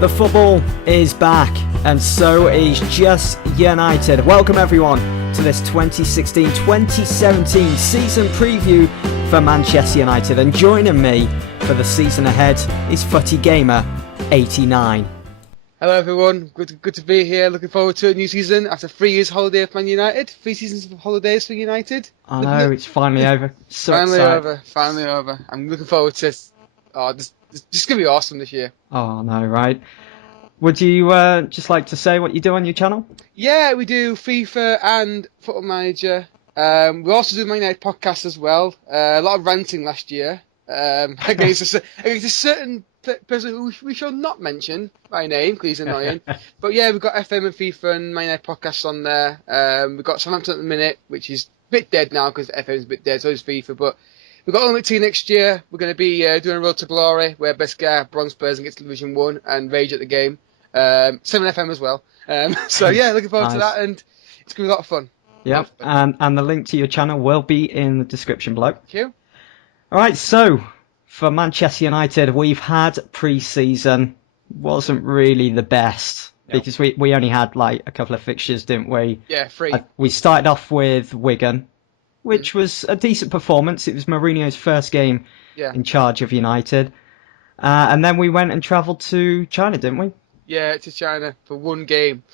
The football is back, and so is Just United. Welcome everyone to this 2016-2017 season preview for Manchester United, and joining me for the season ahead is Footy Gamer 89. Hello everyone, good to be here. Looking forward to a new season after 3 years holiday for Man United. 3 seasons of holidays for United. I know, it's finally over. Finally over. I'm looking forward to this. Oh, this is going to be awesome this year. Oh no, right. Would you just like to say what you do on your channel? Yeah, we do FIFA and Football Manager. We also do Man United podcast as well. A lot of ranting last year against a certain person who we shall not mention by name because he's annoying. But yeah, we've got FM and FIFA and Man United podcasts on there. We've got Southampton at the minute, which is a bit dead now because FM is a bit dead, so is FIFA. But we've got Ultimate Team next year. We're going to be doing a Road to Glory where best guy bronze players and gets to Division 1 and rage at the game. 7FM as well. So yeah, looking forward to that, and it's going to be a lot of fun. Yep, and the link to your channel will be in the description below. Thank you. Alright, so for Manchester United, we've had pre-season. Wasn't really the best because we only had like a couple of fixtures, didn't we? Yeah, 3. We started off with Wigan, which was a decent performance. It was Mourinho's first game in charge of United. And then we went and travelled to China, didn't we? Yeah, to China for one game.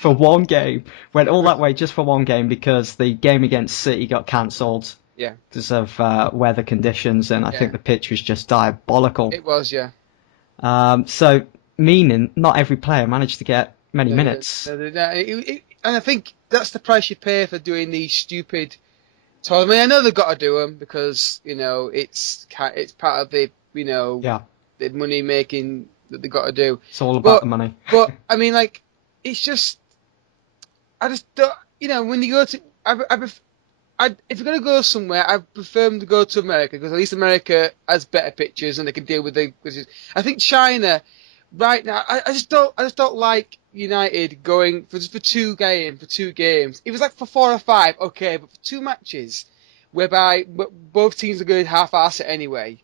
For one game. Went all that way just for one game because the game against City got cancelled. Yeah. Because of weather conditions, and I think the pitch was just diabolical. It was, yeah. So, meaning not every player managed to get many minutes. And I think that's the price you pay for doing these stupid tours. I mean, I know they've got to do them because, you know, it's part of the, you know, the money making that they've got to do. It's all about the money. But, I mean, like, it's just, I just don't, you know, when you go to, if you're going to go somewhere, I prefer them to go to America because at least America has better pitches and they can deal with the. I think China, right now, I just don't like United going for two games. If it was like for 4 or 5, okay, but for 2 matches, whereby both teams are going to half-arse it anyway.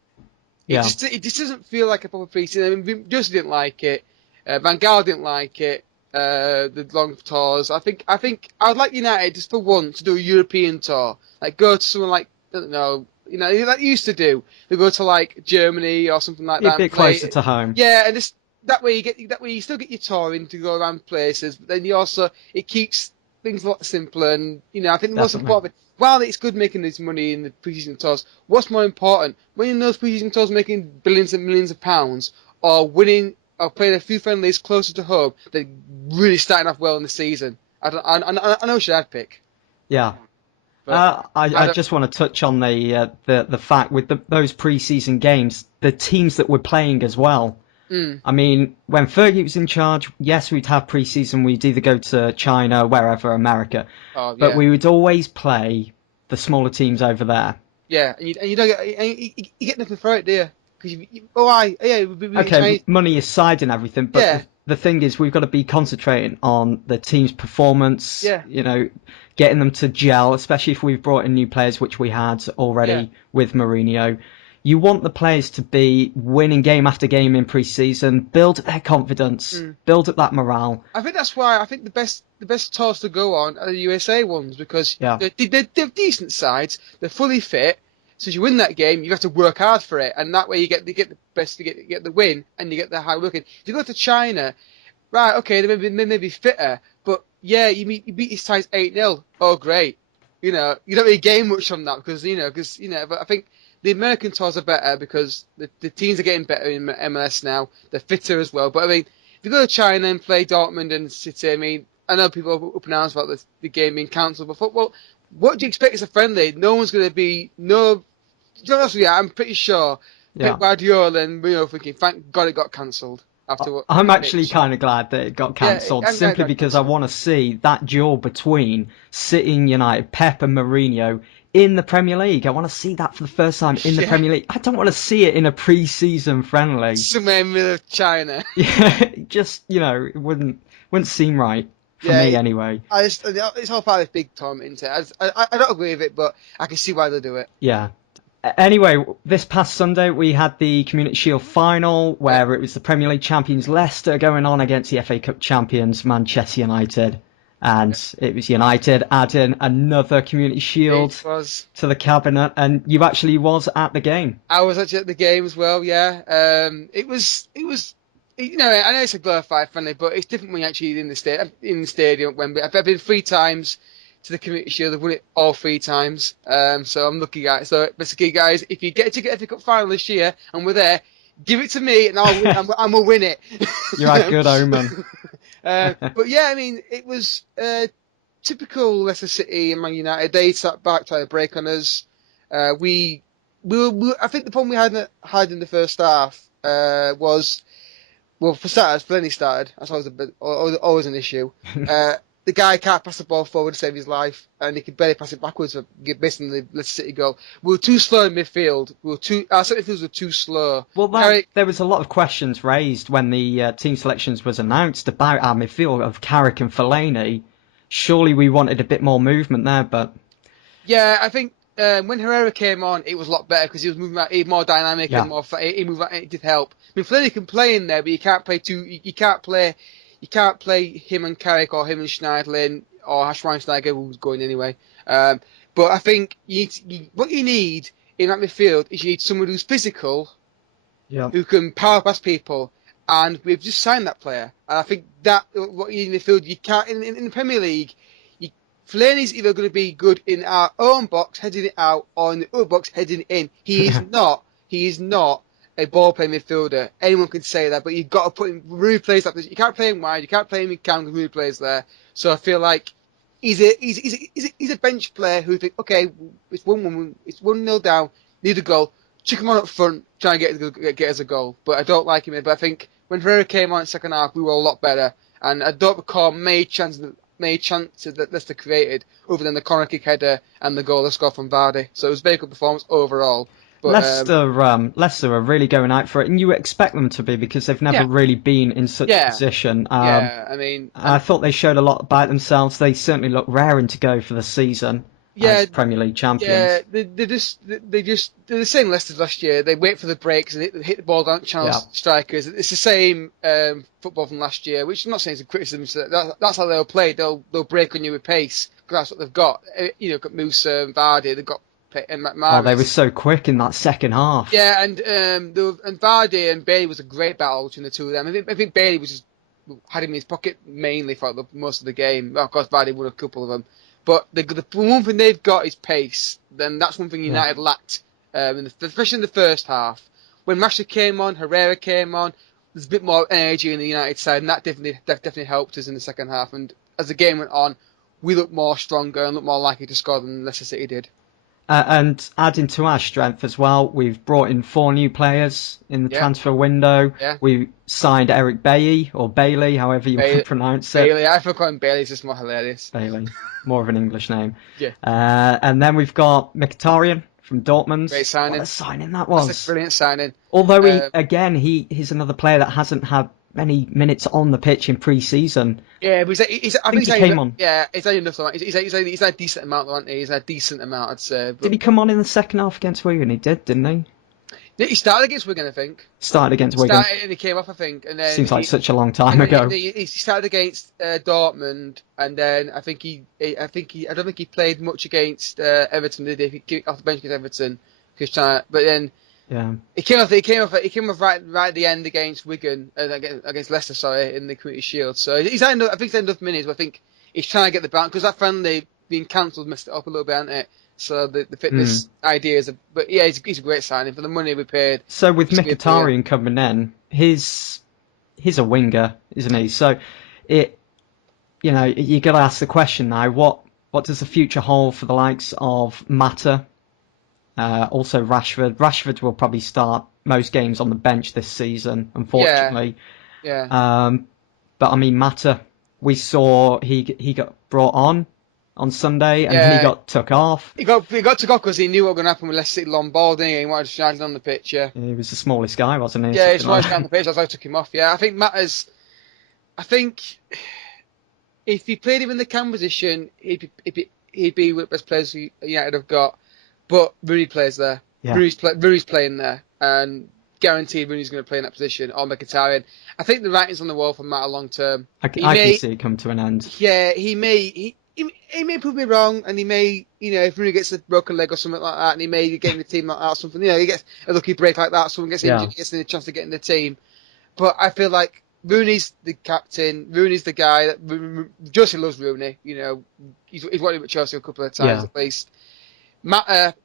Yeah. It just doesn't feel like a proper pre-season. I mean, Justin didn't like it. Van Gaal didn't like it. The long tours. I think I'd like United just for once to do a European tour. Like go to somewhere like, I don't know, you know, like you used to do. They go to like Germany or something like that. A bit closer to home. Yeah, and just that way you still get your touring to go around places, but then it keeps things a lot simpler. And you know, I think the most important, while it's good making this money in the pre-season tours, what's more important when in those pre-season tours making billions and millions of pounds or winning or playing a few friendlies closer to home than really starting off well in the season. I know which I'd pick. Yeah. I just want to touch on the fact with those pre-season games, the teams that we're playing as well. I mean, when Fergie was in charge, yes, we'd have pre-season. We'd either go to China, wherever, America. But we would always play the smaller teams over there. Yeah, and you don't get nothing for it, do you? Okay, money aside and everything, but the thing is, we've got to be concentrating on the team's performance. Yeah. You know, getting them to gel, especially if we've brought in new players, which we had already with Mourinho. You want the players to be winning game after game in pre-season, build their confidence, build up that morale. I think that's why I think the best tours to go on are the USA ones because they're decent sides, they're fully fit. So if you win that game, you have to work hard for it, and that way you get the best, you get the win, and you get the hard working. If you go to China, right? Okay, they may be fitter, but you beat these sides 8-0. Oh, great! You know, you don't really gain much from that because But I think the American tours are better because the teams are getting better in MLS now. They're fitter as well. But I mean, if you go to China and play Dortmund and City, I mean, I know people are up and down about the game being cancelled, but what do you expect as a friendly? No one's going to be To be honest with you, I'm pretty sure Pep Guardiola and thinking, thank God it got cancelled. I'm actually kind of glad that it got cancelled, simply because I want to see that duel between City and United, Pep and Mourinho, in the Premier League. I want to see that for the first time in the Premier League. I don't want to see it in a pre-season friendly. Somewhere in the middle of China. Yeah, just, it wouldn't seem right. For me, anyway. It's all part of this big tournament, isn't it? I don't agree with it, but I can see why they do it. Yeah. Anyway, this past Sunday we had the Community Shield final where it was the Premier League champions Leicester going on against the FA Cup champions Manchester United. And it was United adding another Community Shield to the cabinet, and you actually was at the game. I was actually at the game as well, yeah. It was, you know, I know it's a glorified friendly, but it's different when you're actually in the stadium at Wembley. I've been 3 times to the Community Shield. I've won it all 3 times, so I'm lucky, guys. So basically, guys, if you get to get FA Cup final this year and we're there, give it to me and I'm gonna win it. You're a good omen. But yeah, I mean, it was typical Leicester City and Man United. They sat back, tried to break on us. I think the problem we had in the first half was, well, for starters, Fellaini started. That's always an issue. The guy can't pass the ball forward to save his life, and he could barely pass it backwards to get based on the Leicester City goal. We were too slow in midfield. Our centre fields were too slow. Well, there was a lot of questions raised when the team selections was announced about our midfield of Carrick and Fellaini. Surely we wanted a bit more movement there, but yeah, I think when Herrera came on, it was a lot better because he was moving out, more dynamic and more. He moved out, it did help. I mean, Fellaini can play in there, but you can't play You can't play him and Carrick or him and Schneiderlin or Schweinsteiger, who's going anyway. But I think what you need in that midfield is you need someone who's physical, who can power pass people, and we've just signed that player. And I think that what you need in the midfield, you can't in the Premier League. Fellaini's either going to be good in our own box, heading it out, or in the other box, heading it in. He is not. He is not a ball-playing midfielder. Anyone can say that, but you've got to put him. Rooney plays like this. You can't play him wide. You can't play him in cam because Rooney plays there. So I feel like he's a bench player who think, okay, it's 1-0 down, need a goal, chuck him on up front, try and get us a goal. But I don't like him. But I think when Herrera came on in the second half, we were a lot better. And I don't recall many chances that Leicester created other than the corner kick header and the goal they scored from Vardy. So it was a very good performance overall. But, Leicester are really going out for it, and you expect them to be because they've never really been in such a position. I mean, I thought they showed a lot about themselves. They certainly look raring to go for the season as Premier League champions. Yeah, they're the same Leicester last year. They wait for the breaks and hit the ball down channel strikers. It's the same football from last year, which I'm not saying is a criticism. So that's how they'll play. They'll break on you with pace because that's what they've got. You know, got Musa and Vardy. They've got. And oh, they were so quick in that second half. Yeah, and Vardy and Bailey was a great battle between the two of them. I think Bailey had him in his pocket mainly for most of the game. Well, of course, Vardy won a couple of them. But the one thing they've got is pace. Then that's one thing United lacked, especially in the first half. When Rashford came on, Herrera came on, there's a bit more energy in the United side, and that definitely helped us in the second half. And as the game went on, we looked more stronger and looked more likely to score than Leicester City did. And adding to our strength as well, we've brought in 4 new players in the transfer window. Yeah. We signed Eric Bailly, or Bailey, however you want to pronounce it. Bailey, I forgot him Bailey, it's just more hilarious. Bailey, more of an English name. Yeah. And then we've got Mkhitaryan from Dortmund. Great signing. What a signing that was. That's a brilliant signing. Although he's another player that hasn't had many minutes on the pitch in pre-season. Yeah, but I think he came on. Yeah, he's had enough. He's had a decent amount, hasn't he? He's had a decent amount, I'd say. But... Did he come on in the second half against Wigan? He did, didn't he? He started against Wigan, I think. Started against Wigan. And he came off, I think. And then seems like such a long time ago. He started against Dortmund, and then I don't think he played much against Everton, did he? He off the bench against Everton. But then he came off right at the end against Wigan, against Leicester, sorry, in the Community Shield. So I think he's had enough minutes. But I think he's trying to get the balance because that friendly being cancelled messed it up a little bit, hasn't it? So the fitness ideas, but yeah, he's a great signing for the money we paid. So with Mkhitaryan coming in, he's a winger, isn't he? So you got to ask the question now: what does the future hold for the likes of Mata? Also Rashford. Rashford will probably start most games on the bench this season, unfortunately. Yeah. But I mean, Mata, we saw he got brought on Sunday, and he got took off. He got took off because he knew what was going to happen with Leicester City long ball, didn't he? He wanted to shine on the pitch, He was the smallest guy, wasn't he? Yeah, he's the smallest guy on the pitch. That's why I took him off. Yeah, I think if he played him in the cam position, he'd be one of the best players United have got. But Rooney plays there, Yeah. Rooney's playing there, and guaranteed Rooney's going to play in that position, or Mkhitaryan. I think the writing's on the wall for Matt long term. I can see it come to an end. Yeah, he may prove me wrong, and he may, if Rooney gets a broken leg or something like that, and he may get in the team like that or something, he gets a lucky break like that, someone gets injured, he gets a chance to get in the team. But I feel like Rooney's the captain, Rooney's the guy that Jose loves Rooney, he's wanted him at Chelsea a couple of times at least. Matt,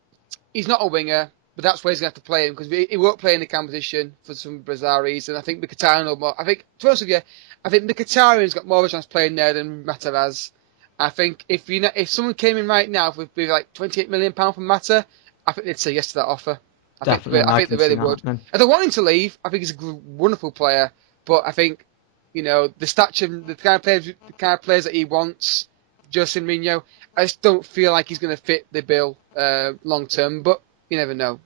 he's not a winger, but that's where he's going to have to play him, because he won't play in the CAM position for some bizarre reason. I think Mkhitaryan will more. I think, to be honest with you, I think Mkhitaryan's got more of a chance playing there than Mata has. I think if someone came in right now with like £28 million for Mata, I think they'd say yes to that offer. I think they really would. I don't want him to leave. I think he's a wonderful player, but I think the stature, the kind of players that he wants, Jose Mourinho, I just don't feel like he's going to fit the bill long term. But you never know.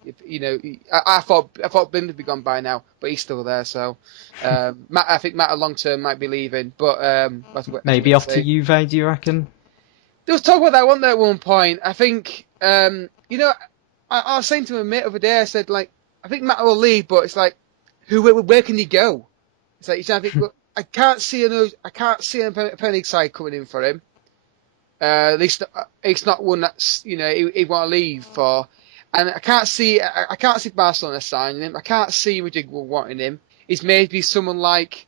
I thought Blind would be gone by now, but he's still there. So I think Matt long term might be leaving, but maybe off to Juve. Do you reckon? There was talk about that, wasn't there, at one point? I think I was saying to a mate over there. I said, like, I think Matt will leave, but it's like, where can he go? It's like, I think, well, I can't see a Premier League side coming in for him. At least it's not one that's he'd want to leave for. And I can't see Barcelona signing him. I can't see Madrid wanting him. It's maybe someone like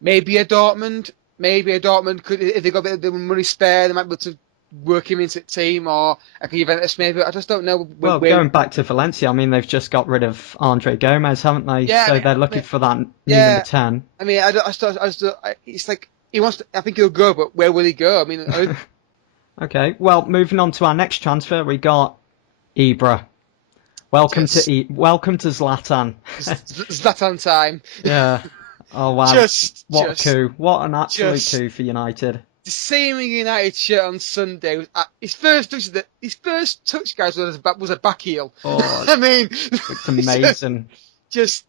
maybe a Dortmund. Maybe a Dortmund could, if they got a bit of money spare, they might be able to work him into the team, or like a Juventus maybe. I just don't know. Well, going back to Valencia, I mean, they've just got rid of Andre Gomez, haven't they? Yeah, so they're looking for that new number 10. I mean, it's like he wants to, I think he'll go, but where will he go? I mean, Okay, well, moving on to our next transfer, we got Ibra. Welcome to Zlatan. Zlatan time. Yeah. Oh wow! What a coup! What an absolute coup for United. Seeing United shirt on Sunday was his first touch, guys, was a back heel. Oh, I mean, it's amazing. It's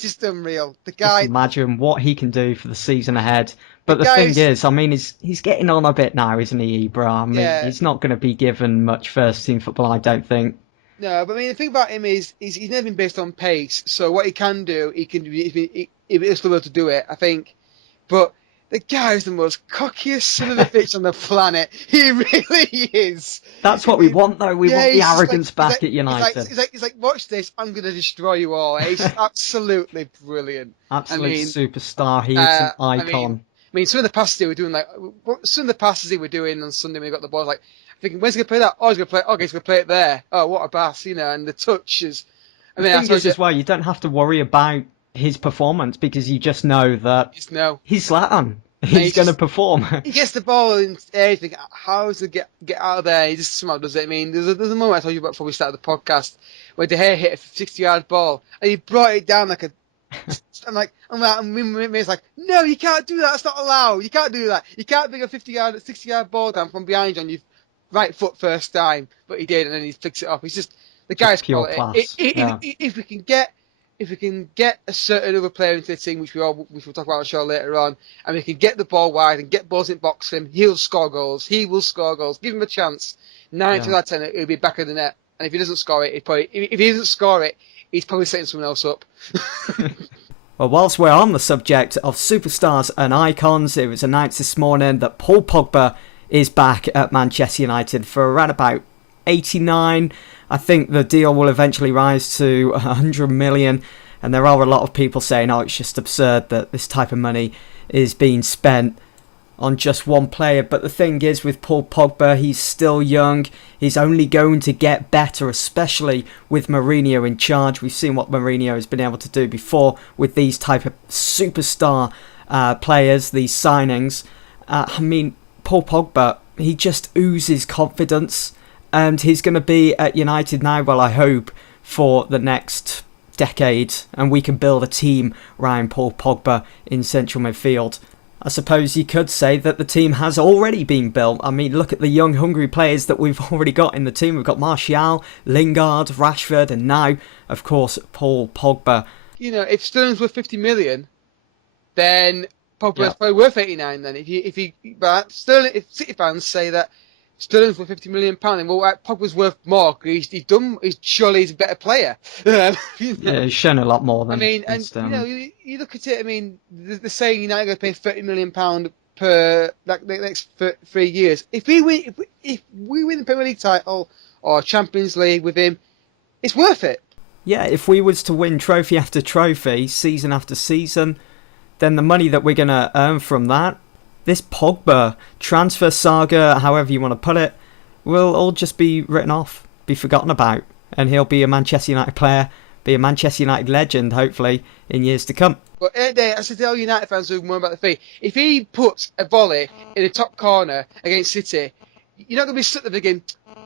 just unreal. The guy. Just imagine what he can do for the season ahead. But the thing is, I mean, he's getting on a bit now, isn't he, Ibra? I mean, he's not going to be given much first team football, I don't think. No, but I mean, the thing about him is he's never been based on pace. So what he can do, he'll still be able to do it, I think. But the guy is the most cockiest son of a bitch on the planet. He really is. That's what we want, though. We want the arrogance back at United. He's like, watch this. I'm going to destroy you all. He's absolutely brilliant. Absolute superstar. He is an icon. I mean, some of the passes he were doing on Sunday when he got the ball, like, thinking, where's he going to play that? Oh, he's going to play it. Okay, he's going to play it there. Oh, what a pass, and the touch is... The thing is, as well, you don't have to worry about his performance because you just know that he's Zlatan. He's going to perform. He gets the ball in the air, you think, how does he get out of there? He just somehow does it. I mean, there's a moment I told you about before we started the podcast where De Gea hit a 60-yard ball and he brought it down like a... I'm like, it's like, no, you can't do that. That's not allowed. You can't do that. You can't bring a 60-yard ball down from behind you on your right foot first time. But he did, and then he flicks it off. He's just the guy's pure quality. class. If we can get a certain other player into the team, which we'll talk about on the show later on, and we can get the ball wide and get balls in box for him, he'll score goals. He will score goals. Give him a chance. 9 times out of 10, he'll be back of the net. And if he doesn't score it, if he doesn't score it, he's probably setting someone else up. Well, whilst we're on the subject of superstars and icons, it was announced this morning that Paul Pogba is back at Manchester United for around about 89. I think the deal will eventually rise to 100 million, and there are a lot of people saying, oh, it's just absurd that this type of money is being spent on just one player. But the thing is, with Paul Pogba, he's still young. He's only going to get better, especially with Mourinho in charge. We've seen what Mourinho has been able to do before with these type of superstar players, these signings. I mean, Paul Pogba, he just oozes confidence, and he's going to be at United now, well, I hope, for the next decade, and we can build a team around Paul Pogba in central midfield. I suppose you could say that the team has already been built. I mean, look at the young, hungry players that we've already got in the team. We've got Martial, Lingard, Rashford, and now, of course, Paul Pogba. If Sterling's worth 50 million, then Pogba's probably worth 89. Then, if City fans say that Sterling's worth £50 million. And well, Pogba's worth more because surely he's a better player. Yeah, he's shown a lot more than. I mean, and Sterling. you look at it. I mean, they're saying United are going to pay £30 million per the next 3 years. If we win the Premier League title or Champions League with him, it's worth it. Yeah, if we was to win trophy after trophy, season after season, then the money that we're going to earn from that, this Pogba transfer saga, however you want to put it, will all just be written off, be forgotten about. And he'll be a Manchester United player, be a Manchester United legend, hopefully, in years to come. But I said to all United fans who are more about the fee, if he puts a volley in the top corner against City, you're not going to be sitting there thinking,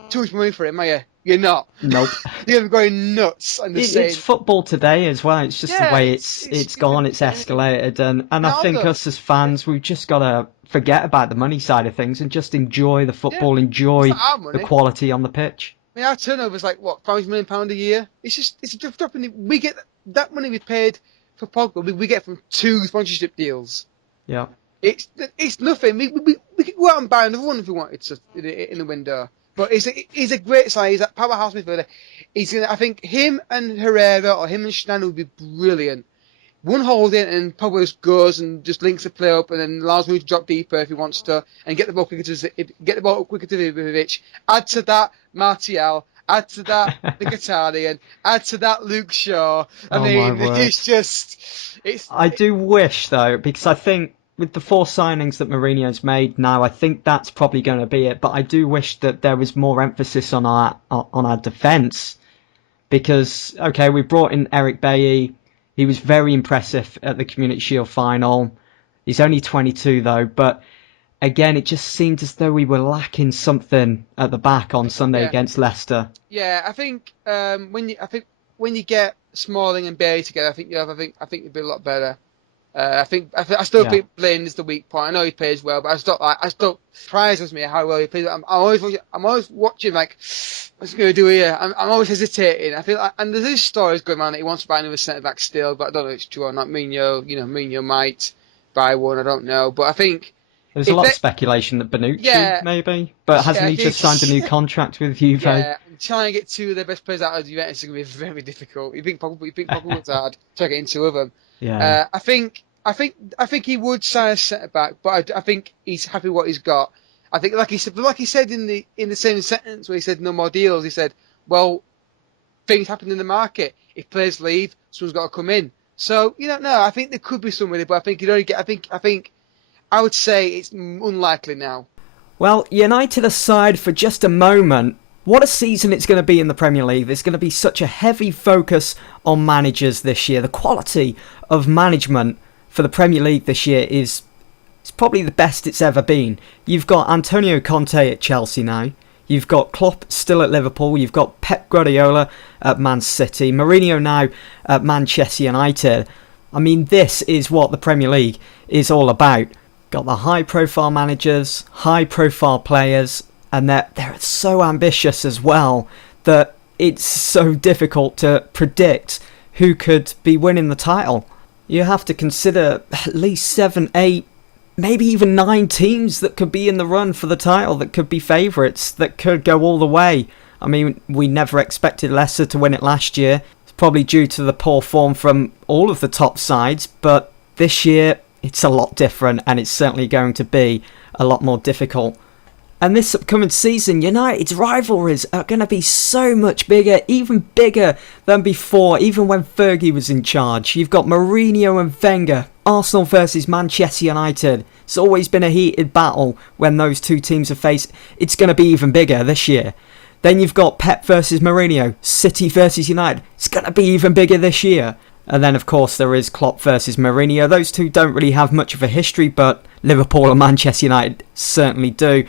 too much money for him, are you? You're not. Nope. You're going to be going nuts. It's football today as well. It's just the way it's gone, it's escalated. And I think us as fans, we've just got to forget about the money side of things and just enjoy the football, enjoy the quality on the pitch. I mean, our turnover's like, what, £5 million a year? It's dropping. We get that money we paid for Pogba, we get from 2 sponsorship deals. Yeah. It's nothing. We could go out and buy another one if we wanted to in the window. But he's a great side. He's a powerhouse midfielder. I think him and Herrera or him and Schneider would be brilliant. One holding and Pogba just goes and just links the play up and then allows me to drop deeper if he wants to and get the ball quicker to Ibrahimovic. Add to that Martial. Add to that Mkhitaryan. Add to that Luke Shaw. I mean, it's just. I do wish though, because I think with the 4 signings that Mourinho's made now, I think that's probably going to be it. But I do wish that there was more emphasis on our defence. Because, okay, we brought in Eric Bailly. He was very impressive at the Community Shield final. He's only 22 though. But again, it just seemed as though we were lacking something at the back on Sunday against Leicester. Yeah, I think when you get Smalling and Bailly together, I think it'd be a lot better. I still think Blaine is the weak point. I know he plays well, but I still surprises me how well he plays. I'm always watching like, what's he going to do here? I'm always hesitating. I feel like, and there's these stories going around that he wants to buy another centre back still, but I don't know if it's true or not. Mourinho might buy one. I don't know, but I think there's a lot of speculation that Bonucci maybe, but hasn't he just signed a new contract with Juve? Yeah, trying to get 2 of the best players out of Juventus is going to be very difficult. You think Pogba was hard trying to get in 2 of them? Yeah. I think he would sign a centre back, but I think he's happy what he's got. I think, like he said in the same sentence where he said no more deals. He said, "Well, things happen in the market. If players leave, someone's got to come in." So no, I think there could be somebody, but I think you'd only get. I think I would say it's unlikely now. Well, United aside for just a moment, what a season it's going to be in the Premier League. There's going to be such a heavy focus on managers this year. The quality of management for the Premier League this year is probably the best it's ever been. You've got Antonio Conte at Chelsea now. You've got Klopp still at Liverpool. You've got Pep Guardiola at Man City. Mourinho now at Manchester United. I mean, this is what the Premier League is all about. Got the high-profile managers, high-profile players, and they're so ambitious as well that it's so difficult to predict who could be winning the title. You have to consider at least 7, 8, maybe even 9 teams that could be in the run for the title, that could be favourites, that could go all the way. I mean, we never expected Leicester to win it last year. It's probably due to the poor form from all of the top sides, but this year it's a lot different and it's certainly going to be a lot more difficult. And this upcoming season, United's rivalries are going to be so much bigger, even bigger than before, even when Fergie was in charge. You've got Mourinho and Wenger, Arsenal versus Manchester United. It's always been a heated battle when those 2 teams are faced. It's going to be even bigger this year. Then you've got Pep versus Mourinho, City versus United. It's going to be even bigger this year. And then, of course, there is Klopp versus Mourinho. Those 2 don't really have much of a history, but Liverpool and Manchester United certainly do.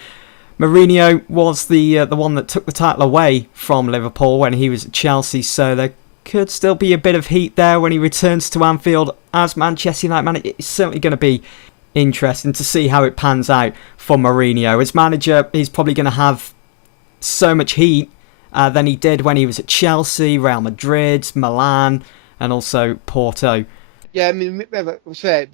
Mourinho was the one that took the title away from Liverpool when he was at Chelsea, so there could still be a bit of heat there when he returns to Anfield as Manchester United manager. It's certainly going to be interesting to see how it pans out for Mourinho. As manager, he's probably going to have so much heat than he did when he was at Chelsea, Real Madrid, Milan, and also Porto. Yeah, I mean, fair.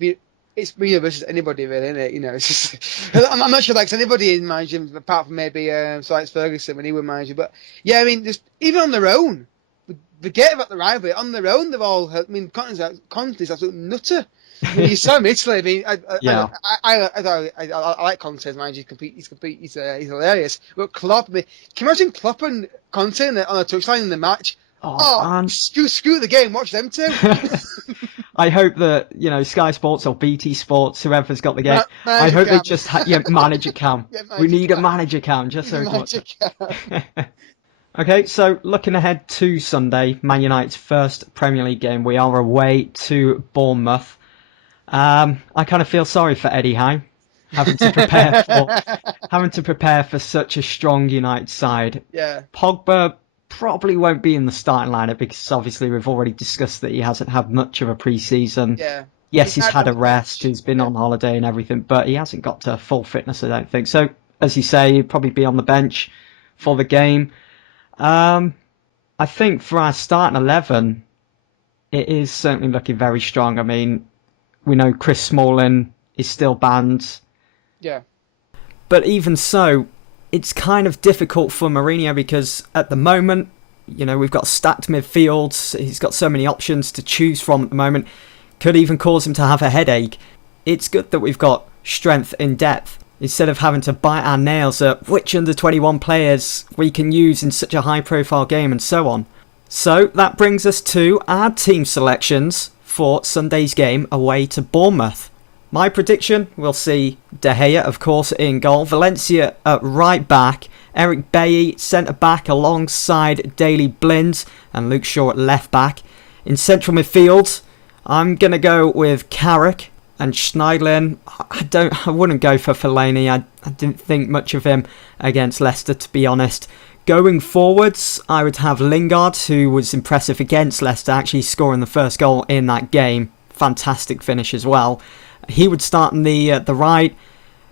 it's Mourinho versus anybody, really, isn't it? It's just I'm not sure like anybody in managing apart from maybe Sir Alex Ferguson when he was manager. But yeah, I mean, just even on their own, forget about the rivalry. On their own, they've all. I mean, Conte's absolute nutter. I mean, you saw him in Italy. I mean, I like Conte as manager. He's hilarious. But Klopp, can you imagine Klopp and Conte on a touchline in the match? Oh, screw the game. Watch them two. I hope that Sky Sports or BT Sports, whoever's got the game, I hope they just manager cam. We need a manager cam just so we can watch it. Okay, so looking ahead to Sunday, Man United's first Premier League game, we are away to Bournemouth. I kind of feel sorry for Eddie Howe having to prepare for such a strong United side. Yeah, Pogba probably won't be in the starting lineup because obviously we've already discussed that he hasn't had much of a pre-season. Yeah. Yes, he's had a rest, he's been on holiday and everything, but he hasn't got to full fitness, I don't think. So, as you say, he'll probably be on the bench for the game. I think for our starting 11, it is certainly looking very strong. I mean, we know Chris Smalling is still banned. Yeah. But even so, it's kind of difficult for Mourinho because at the moment, we've got stacked midfields. He's got so many options to choose from at the moment. Could even cause him to have a headache. It's good that we've got strength in depth instead of having to bite our nails at which under-21 players we can use in such a high-profile game and so on. So that brings us to our team selections for Sunday's game away to Bournemouth. My prediction, we'll see De Gea, of course, in goal. Valencia at right back. Eric Bailly, centre-back, alongside Daley Blind. And Luke Shaw at left-back. In central midfield, I'm going to go with Carrick and Schneiderlin. I wouldn't go for Fellaini. I didn't think much of him against Leicester, to be honest. Going forwards, I would have Lingard, who was impressive against Leicester, actually scoring the first goal in that game. Fantastic finish as well. He would start in the right.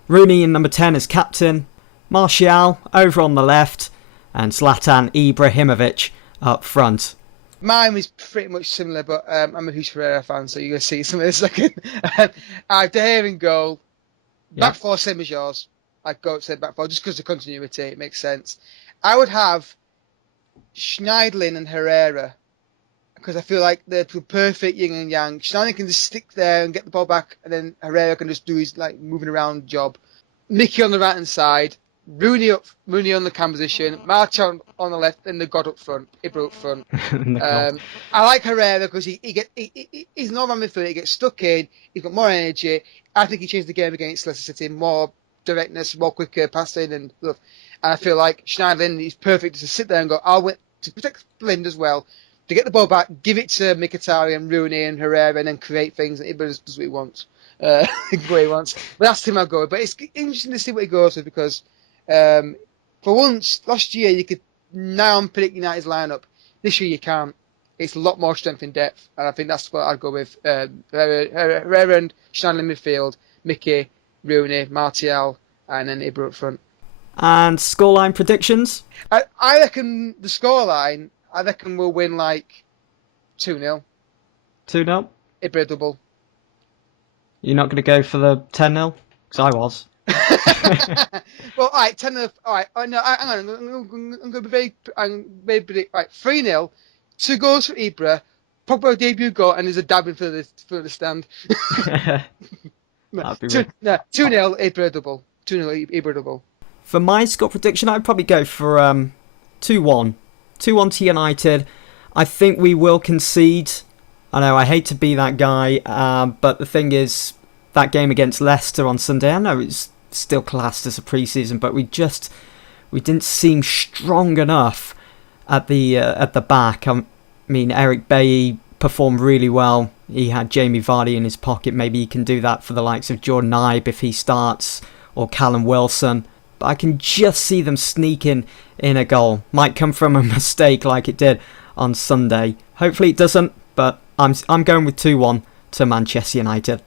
Rooney in number 10 as captain. Martial over on the left. And Zlatan Ibrahimovic up front. Mine was pretty much similar, but I'm a huge Ferreira fan, so you're going to see some in a second. I have De Gea in goal. Back four, same as yours. I'd go to back four just because of continuity. It makes sense. I would have Schneiderlin and Herrera because I feel like they're perfect yin and yang. Schneiderlin can just stick there and get the ball back, and then Herrera can just do his moving around job. Mickey on the right hand side, Rooney on the cam position, Martial on the left, and the God up front, Ibra up front. I like Herrera because he's not on midfield. He gets stuck in. He's got more energy. I think he changed the game against Leicester City. More directness, more quicker passing and stuff. And I feel like Schneiderlin is perfect to sit there and go, I want to protect Blind as well, to get the ball back, give it to Mkhitaryan and Rooney and Herrera, and then create things. And Ibra does what he wants. But that's the team I'll go with. But it's interesting to see what he goes with because for once, last year you could now predict United's lineup. This year you can't. It's a lot more strength in depth, and I think that's what I'd go with. Herrera and Schneiderlin midfield, Mickey, Rooney, Martial, and then Ibra up front. And scoreline predictions? I reckon the scoreline, we'll win 2-0. 2-0? Ibra double. You're not going to go for the 10-0? Because I was. Well, all right, 10-0. All right, no, hang on. I'm going to be very predict. All right, 3-0. 2 goals for Ibra. Pogba debut goal, and there's a dabbing for the stand. 2-0 Ibra double. 2-0 Ibra double. For my score prediction, I'd probably go for 2-1. 2-1 to United. I think we will concede. I know, I hate to be that guy, but the thing is, that game against Leicester on Sunday, I know it's still classed as a pre-season, but we didn't seem strong enough at the back. I mean, Eric Bailly performed really well. He had Jamie Vardy in his pocket. Maybe he can do that for the likes of Jordan Ibe if he starts, or Callum Wilson. But I can just see them sneaking in a goal. Might come from a mistake like it did on Sunday. Hopefully it doesn't, but I'm going with 2-1 to Manchester United.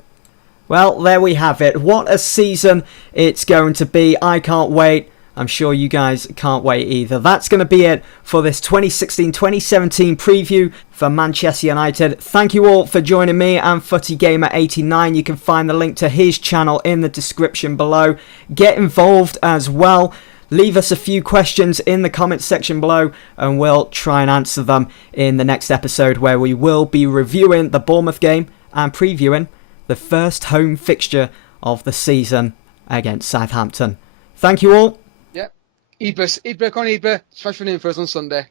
Well, there we have it. What a season it's going to be. I can't wait I'm sure you guys can't wait either. That's going to be it for this 2016-2017 preview for Manchester United. Thank you all for joining me and FootyGamer89. You can find the link to his channel in the description below. Get involved as well. Leave us a few questions in the comments section below and we'll try and answer them in the next episode, where we will be reviewing the Bournemouth game and previewing the first home fixture of the season against Southampton. Thank you all. Ibra, come on Ibra, smash for an in for us on Sunday.